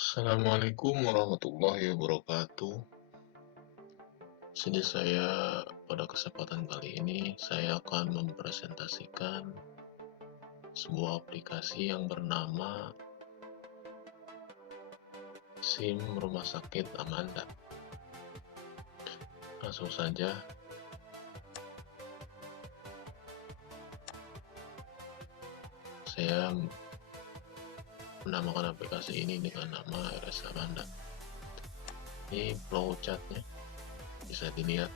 Assalamualaikum warahmatullahi wabarakatuh. Sini saya pada kesempatan kali ini saya akan mempresentasikan sebuah aplikasi yang bernama SIM Rumah Sakit Amanda. Langsung saja. Saya menamakan aplikasi ini dengan nama RS Amanda. Ini flowchartnya bisa dilihat,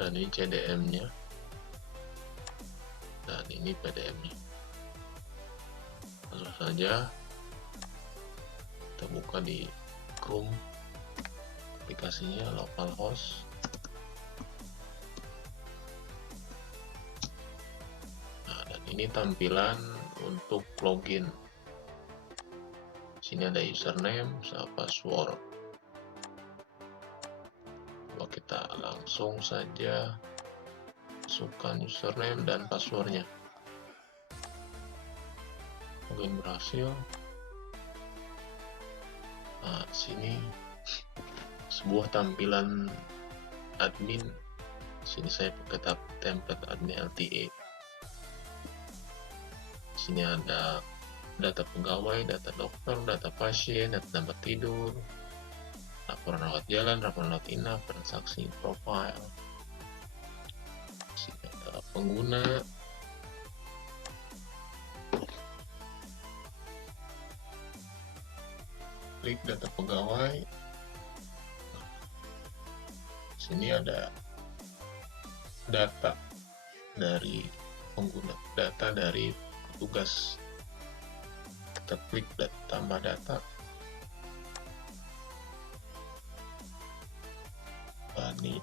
dan ini CDM-nya, dan ini PDM-nya. Langsung saja kita buka di Chrome, aplikasinya localhost. Nah, dan ini tampilan untuk login. Sini ada username sama password. Coba kita langsung saja masukkan username dan passwordnya. Login berhasil. Nah, sini sebuah tampilan admin. Sini saya pakai template admin LTA. Sini ada data pegawai, data dokter, data pasien, data tempat tidur, laporan rawat jalan, laporan rawat inap, transaksi, profile. Sini ada pengguna, klik data pegawai. Sini ada data dari pengguna, data dari tugas. Kita klik tambah data, bani,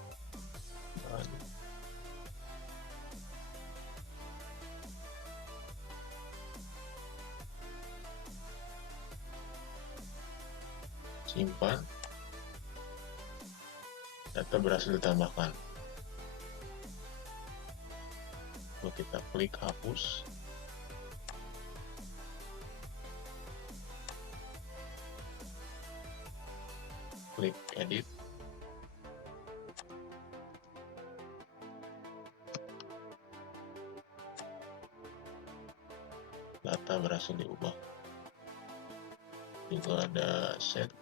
simpan, data berhasil ditambahkan. Lalu kita klik hapus. Klik edit. Data berhasil diubah. Juga ada set